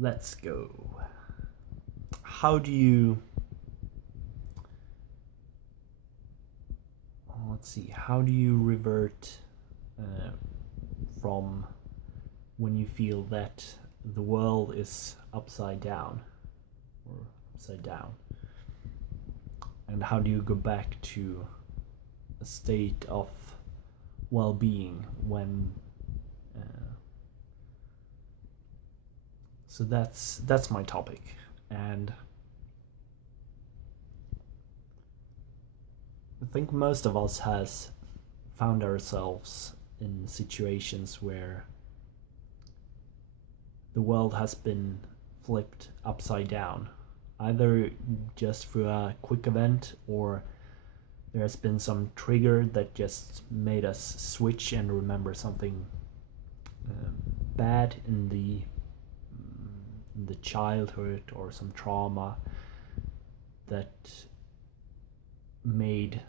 Let's go. How do you let's see, how do you revert uh, from when you feel that the world is upside down or upside down, and how do you go back to a state of well-being when uh, so that's my topic. And I think most of us has found ourselves in situations where the world has been flipped upside down, either just through a quick event, or there has been some trigger that just made us switch and remember something bad in the childhood, or some trauma that made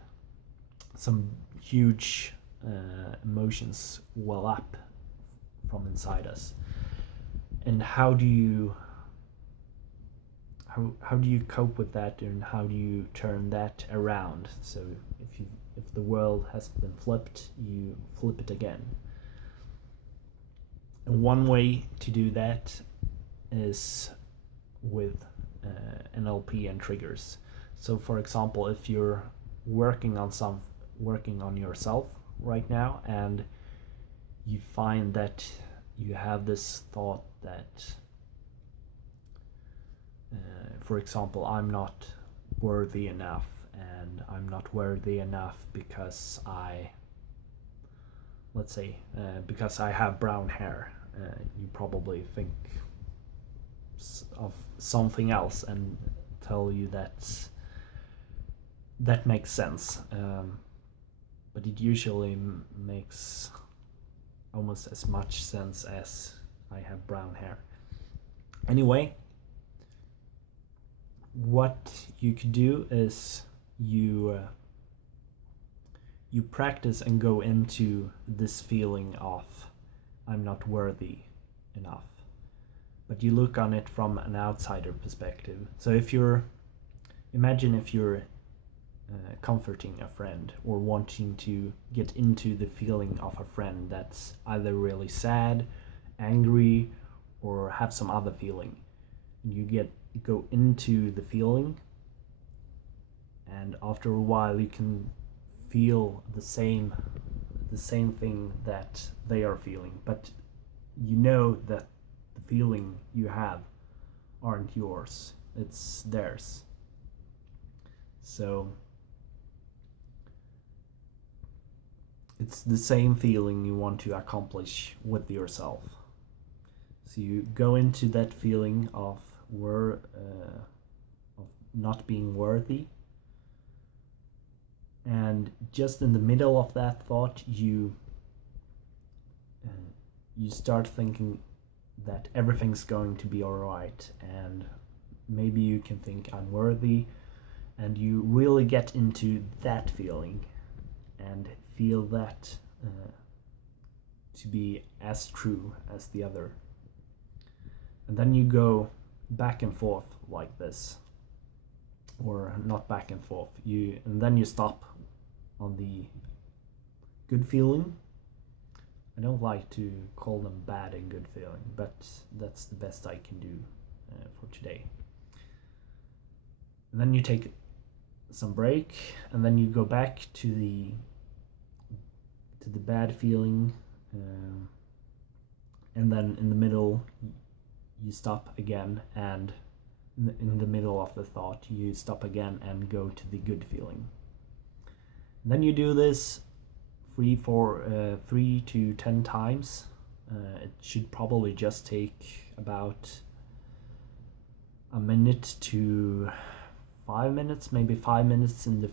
some huge emotions well up from inside us. And how do you cope with that, and how do you turn that around? So if the world has been flipped, you flip it again. And one way to do that is with NLP and triggers. So for example, if you're working on yourself right now, and you find that you have this thought that for example, I'm not worthy enough, and I'm not worthy enough because let's say, because I have brown hair. You probably think of something else and tell you that makes sense, but it usually makes almost as much sense as I have brown hair. Anyway, what you could do is you practice and go into this feeling of I'm not worthy enough, but you look on it from an outsider perspective. So imagine if you're comforting a friend, or wanting to get into the feeling of a friend that's either really sad, angry, or have some other feeling. You go into the feeling, and after a while you can feel the same thing that they are feeling, but you know that the feeling you have aren't yours, it's theirs. So it's the same feeling you want to accomplish with yourself. So you go into that feeling of not being worthy, and just in the middle of that thought, you start thinking that everything's going to be all right, and maybe you can think I'm worthy, and you really get into that feeling and feel that to be as true as the other. And then you go back and forth like this, or not back and forth. And then you stop on the good feeling. I don't like to call them bad and good feeling, but that's the best I can do for today. And then you take some break, and then you go back to the bad feeling, and then in the middle you stop again, and in the middle of the thought you stop again and go to the good feeling. And then you do this 3 to 10 times. It should probably just take about a minute to 5 minutes, maybe 5 minutes in the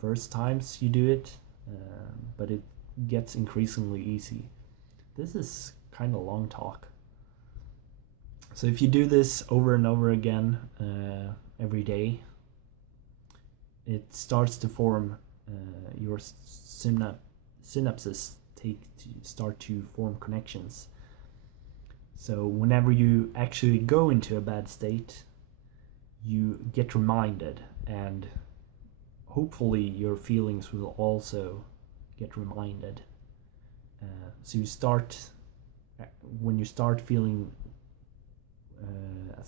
first times you do it, but it gets increasingly easy. This is kind of long talk. So if you do this over and over again every day, it starts to form your synapses start to form connections, So whenever you actually go into a bad state, you get reminded, and hopefully your feelings will also get reminded. So you start, when you start feeling a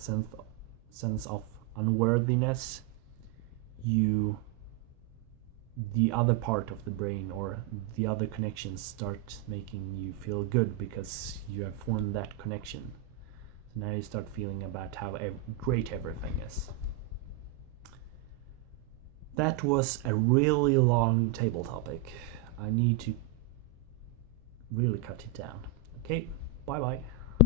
sense of unworthiness, the other part of the brain or the other connections start making you feel good because you have formed that connection. So now you start feeling about how great everything is. That was a really long table topic. I need to really cut it down. Okay, bye bye.